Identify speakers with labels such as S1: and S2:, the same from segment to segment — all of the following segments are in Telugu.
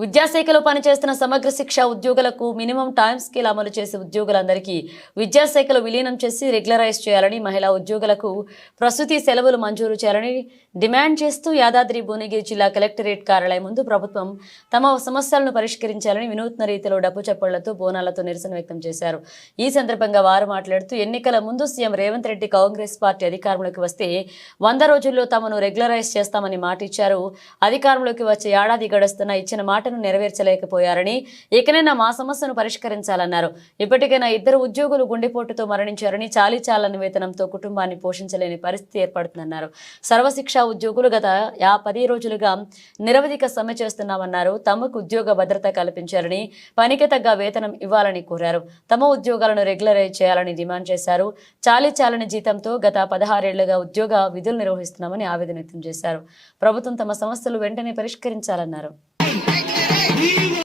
S1: విద్యాశాఖలో పనిచేస్తున్న సమగ్ర శిక్ష ఉద్యోగులకు మినిమం టైం స్కేల్ అమలు చేసే ఉద్యోగులందరికీ విద్యాశాఖలో విలీనం చేసి రెగ్యులరైజ్ చేయాలని మహిళా ఉద్యోగులకు ప్రసూతి సెలవులు మంజూరు చేయాలని డిమాండ్ చేస్తూ యాదాద్రి భువనగిరి జిల్లా కలెక్టరేట్ కార్యాలయం ముందు ప్రభుత్వం తమ సమస్యలను పరిష్కరించాలని వినూత్న రీతిలో డబ్బు చప్పళ్ళతో బోనాలతో నిరసన వ్యక్తం చేశారు. ఈ సందర్భంగా వారు మాట్లాడుతూ ఎన్నికల ముందు CM Revanth Reddy Congress party అధికారంలోకి వస్తే వంద రోజుల్లో తమను రెగ్యులరైజ్ చేస్తామని మాట ఇచ్చారు అధికారంలోకి వచ్చే ఏడాది గడుస్తున్న ఇచ్చిన మాట మాటను నెరవేర్చలేకపోయారని ఇకనైనా మా సమస్యను పరిష్కరించాలన్నారు. ఇప్పటికైనా ఇద్దరు ఉద్యోగులు గుండెపోటుతో మరణించారని చాలీ చాలని వేతనంతో కుటుంబాన్ని పోషించలేని పరిస్థితి ఏర్పడుతుందన్నారు. సర్వశిక్ష ఉద్యోగులు గత యా పది రోజులుగా నిరవధిక సమ్మె చేస్తున్నామన్నారు. తమకు ఉద్యోగ భద్రత కల్పించారని పనికి తగ్గ వేతనం ఇవ్వాలని కోరారు. తమ ఉద్యోగాలను రెగ్యులరైజ్ చేయాలని డిమాండ్ చేశారు. చాలీ చాలని జీతంతో గత పదహారేళ్ళుగా ఉద్యోగ విధులు నిర్వహిస్తున్నామని ఆవేదన వ్యక్తం చేశారు. ప్రభుత్వం తమ సమస్యలు వెంటనే పరిష్కరించాలన్నారు.
S2: Niña.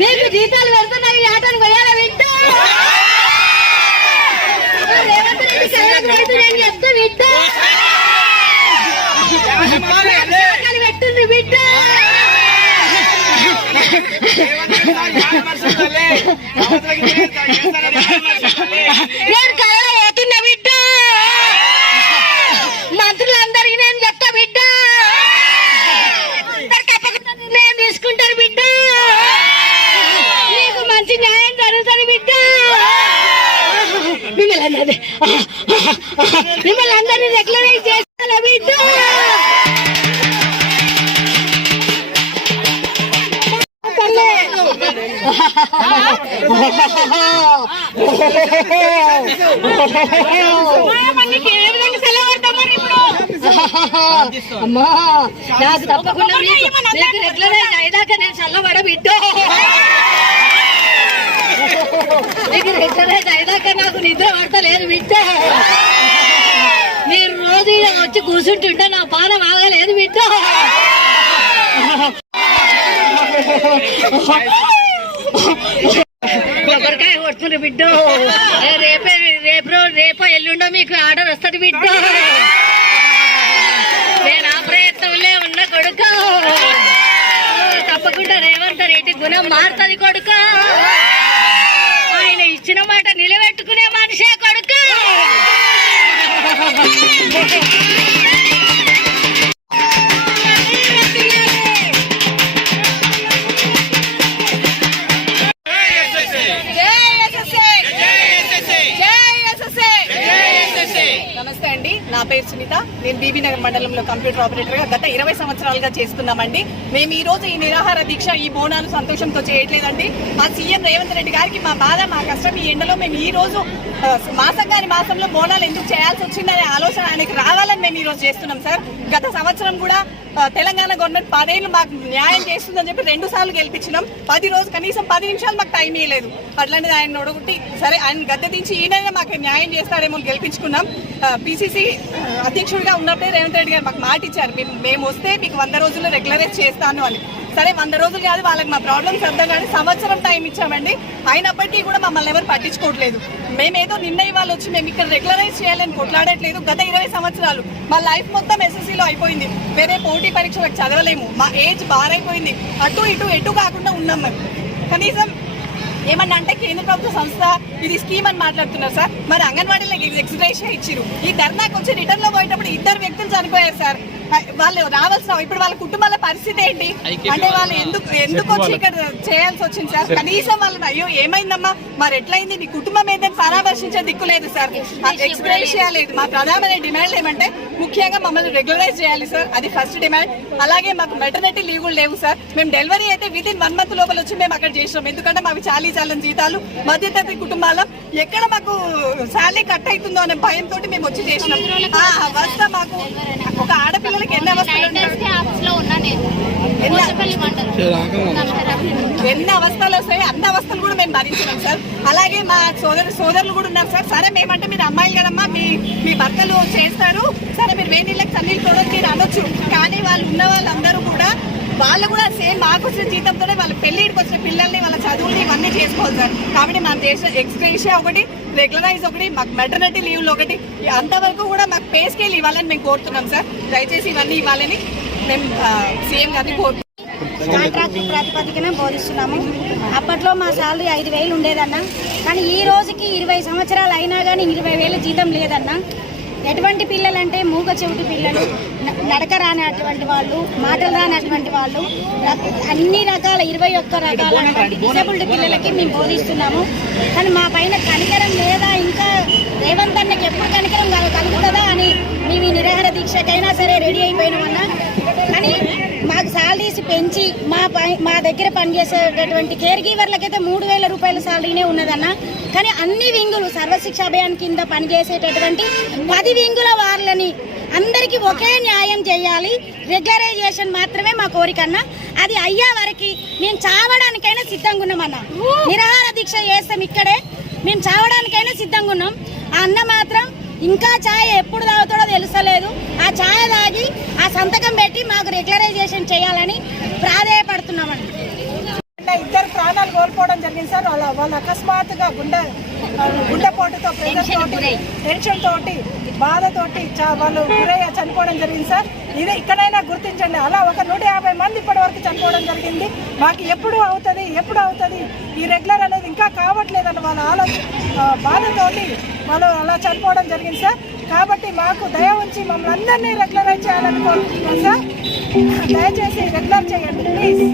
S3: మీకు జీతాలు పెడుతున్నాయి ఆటను పోయాలా వింటూ? రేవంత్ రెడ్డి కళ్ళకు పెడుతున్నాయని చెప్తే వింటూ? ఆటలు పెట్టుంది వింటూ? నేను కళ్ళ పోతున్నా బిడ్డ మంత్రులందరికీ నేను చెప్తా బిడ్డ అందరు తప్పకుండా నిర్ణయం తీసుకుంటారు బిడ్డ నీకు మంచి న్యాయం జరుగుతుంది బిడ్డ మిమ్మల్ని అందరినీ మిమ్మల్ని అందరినీ రెగ్యులరైజ్ చేస్తారా బిడ్డ. అమ్మా నాకు తప్పకుండా మీకు మీకు రెగ్యులరైజ్ అయ్యాక నేను చల్లబడ బిడ్డో. మీకు రెగ్యులరైజ్ అయ్యాక నాకు నిద్ర పడతలేదు బిడ్డో మీరు రోజు వచ్చి కూర్చుంటుంటే నా పానం ఆగలేదు బిడ్డ కొబ్బరికాయ కొడుతుంది బిడ్డ. రేపే రేపు రేపో ఎల్లుండో మీకు ఆర్డర్ వస్తుంది బిడ్డ. నేను ఆ ప్రయత్నంలో ఉన్న కొడుక. తప్పకుండా రేవంత్ రెడ్డి గుణం మారుతుంది కొడుక. ఇచ్చిన మాట నిలబెట్టుకునే మనిషే కొడుకు.
S4: కార్యాలయంలో కంప్యూటర్ ఆపరేటర్గా గత ఇరవై సంవత్సరాలుగా చేస్తున్నామండి. మేము ఈ రోజు ఈ నిరాహార దీక్ష ఈ బోనాలు సంతోషంతో చేయట్లేదండి. మా సీఎం రేవంత్ రెడ్డి గారికి మా బాధ మా కష్టం ఈ ఎండలో మేము ఈ రోజు మాసం కాని మాసంలో బోనాలు ఎందుకు చేయాల్సి వచ్చిందనే ఆలోచన ఆయనకి రావాలని మేము ఈ రోజు చేస్తున్నాం సార్. గత సంవత్సరం కూడా తెలంగాణ గవర్నమెంట్ పదేళ్ళు మాకు న్యాయం చేస్తుందని చెప్పి రెండు సార్లు గెలిపించినాం. పది రోజు కనీసం పది నిమిషాలు మాకు టైం ఇవ్వలేదు అట్లాంటిది ఆయన నొడగొట్టి సరే ఆయన గద్దె దించి ఈయనైనా మాకు న్యాయం చేస్తాడేమో గెలిపించుకున్నాం. పిసిసి అధ్యక్షుడిగా ఉన్నప్పుడే రేవంత్ రెడ్డి గారు మాకు మాట ఇచ్చారు. మేము మేము వస్తే మీకు వంద రోజుల్లో రెగ్యులరైజ్ చేస్తాను అని. సరే వంద రోజులు కాదు వాళ్ళకి మా ప్రాబ్లమ్స్ అర్థం కానీ సంవత్సరం టైం ఇచ్చామండి. అయినప్పటికీ కూడా మమ్మల్ని ఎవరు పట్టించుకోవట్లేదు. మేమేదో నిన్న ఇవాళ వచ్చి మేము ఇక్కడ రెగ్యులరైజ్ చేయాలని కొట్లాడట్లేదు గత ఇరవై సంవత్సరాలు. మా లైఫ్ మొత్తం ఎస్ఎస్సీలో అయిపోయింది. వేరే పోటీ పరీక్షలకు చదవలేము. మా ఏజ్ బారైపోయింది. అటు ఇటు ఎటు కాకుండా ఉన్నాం మేము. కనీసం ఏమన్నా అంటే కేంద్ర ప్రభుత్వ సంస్థ ఇది స్కీమ్ అని మాట్లాడుతున్నారు సార్. మరి అంగన్వాడీలకు ఎక్స్గ్రేషన్ ఇచ్చారు ఈ ధర్నాకు వచ్చి రిటర్న్లో పోయేటప్పుడు ఇద్దరు వ్యక్తులు చనిపోయారు సార్. వాళ్ళు రావాల్సిన ఇప్పుడు వాళ్ళ కుటుంబాల పరిస్థితి ఏంటి? అంటే వాళ్ళు ఎందుకు ఎందుకు వచ్చి ఇక్కడ చేయాల్సి వచ్చింది సార్? కనీసం వాళ్ళని అయ్యో ఏమైందమ్మా? మరి ఎట్లయింది? నీ కుటుంబం ఏంటని పరామర్శించే దిక్కు లేదు సార్. ఎక్స్గ్రేషియా లేదు మా ప్రధానమైన డిమాండ్ ఏమంటే ముఖ్యంగా మమ్మల్ని రెగ్యులరైజ్ చేయాలి సార్. అది ఫస్ట్ డిమాండ్. అలాగే మాకు మెటర్నిటీ లీవులు లేవు సార్. మేము డెలివరీ అయితే విత్ ఇన్ వన్ మంత్ లోపల వచ్చి మేము అక్కడ చేసినాం. ఎందుకంటే మాకు చాలీ చాలని జీతాలు మధ్యతరగతి కుటుంబాల. ఎక్కడ మాకు శాలరీ కట్ అవుతుందో అనే భయంతో మేము వచ్చి చేసినాం. ఆ అవస్థ మాకు ఒక ఆడపిల్లలకి ఎన్ని అవస్థలు ఉంటాయి?
S3: ఆఫీస్లో ఉన్నా నేను
S4: ఎన్ని
S3: కోచపల్లి మండలం
S4: ఎన్ని అవస్థలు వస్తాయి అన్ని అవస్థలు కూడా మేము భరించినాం సార్. అలాగే మా సోదరు సోదరులు కూడా ఉన్నారు సార్. సరే మేమంటే మీరు అమ్మాయిలు కదమ్మా మీ మీ భర్తలు చేస్తారు. సరే మీరు వేడి నీళ్ళకి చన్నీళ్ళు తోడొచ్చి మీరు అనొచ్చు. కానీ వాళ్ళు ఉన్న వాళ్ళందరూ కూడా వాళ్ళు కూడా సేమ్ మాకు వచ్చిన జీతంతోనే వాళ్ళ పెళ్ళికి వచ్చిన పిల్లల్ని వాళ్ళ చదువుల్ని ఇవన్నీ చేసుకోవాలి సార్. కాబట్టి మన దేశ ఎక్స్గ్రేషియా ఒకటి రెగ్యులరైజ్ ఒకటి మాకు మెటర్నిటీ లీవ్లు ఒకటి. అంతవరకు కూడా మాకు పే స్కేల్ ఇవ్వాలని మేము కోరుతున్నాం సార్. దయచేసి ఇవన్నీ ఇవ్వాలని మేము సీఎం గారిని కోరుతున్నాం.
S5: కాంట్రాక్ట్ ప్రాతిపదికన బోధిస్తున్నాము. అప్పట్లో మా శాలరీ ఐదు వేలు ఉండేదన్న. కానీ ఈ రోజుకి ఇరవై సంవత్సరాలు అయినా కానీ ఇరవై వేలు జీతం లేదన్న. ఎటువంటి పిల్లలంటే మూగ చెవిటి పిల్లలు న- నడక రానటువంటి వాళ్ళు మాటలు రానటువంటి వాళ్ళు అన్ని రకాల ఇరవై ఒక్క రకాల డిసేబుల్డ్ పిల్లలకి మేము బోధిస్తున్నాము. కానీ మా పైన కనికరం లేదా ఇంకా రేవంత్ అన్నకి ఎప్పుడు కనికరం కలుగుతుందా అని మేము ఈ నిరాహార దీక్షకైనా సరే రెడీ అయిపోయినామన్నా. కానీ శాలరీస్ పెంచి మా పై మా దగ్గర పనిచేసేటటువంటి కేర్ గీవర్లకైతే మూడు వేల రూపాయల శాలరీనే ఉన్నదన్న. కానీ అన్ని వింగులు సర్వశిక్ష అభియాన్ కింద పనిచేసేటటువంటి పది వింగుల వాళ్ళని అందరికీ ఒకే న్యాయం చేయాలి. రెగ్యులరైజేషన్ మాత్రమే మా కోరిక అన్న. అది అయ్యే వరకు మేము చావడానికైనా సిద్ధంగా ఉన్నామన్న నిరాహార దీక్ష చేస్తాం ఇక్కడే. మేము చావడానికైనా సిద్ధంగా ఉన్నాం ఆ అన్న మాత్రం ఇంకా ఛాయ్ ఎప్పుడు తాగుతాడో తెలుసలేదు ఆ ఛాయ్ తాగి ఆ సంతకం పెట్టి మాకు రెగ్యులరైజేషన్ చేయాలని ప్రాధేయపడుతున్నామండి.
S4: ఇద్దరు ప్రాణాలు కోల్పోవడం జరిగింది సార్. వాళ్ళ వాళ్ళ అకస్మాత్తుగా గుండె గుండెపోటుతో తోటి టెన్షన్ తోటి బాధతోటి వాళ్ళు గురయ్య చనిపోవడం జరిగింది సార్. ఇది ఇక్కడైనా గుర్తించండి. అలా ఒక నూట యాభై మంది ఇప్పటి వరకు చనిపోవడం జరిగింది. మాకు ఎప్పుడు అవుతుంది ఎప్పుడు అవుతుంది ఈ రెగ్యులర్ అనేది ఇంకా కావట్లేదండి వాళ్ళ ఆలోచన బాధతోటి వాళ్ళు అలా చనిపోవడం జరిగింది సార్. కాబట్టి మాకు దయ ఉంచి మమ్మల్ని అందరినీ రెగ్యులరైజ్ చేయాలని కోరుకుంటున్నాం సార్. దయచేసి రెగ్యులర్ చేయండి ప్లీజ్.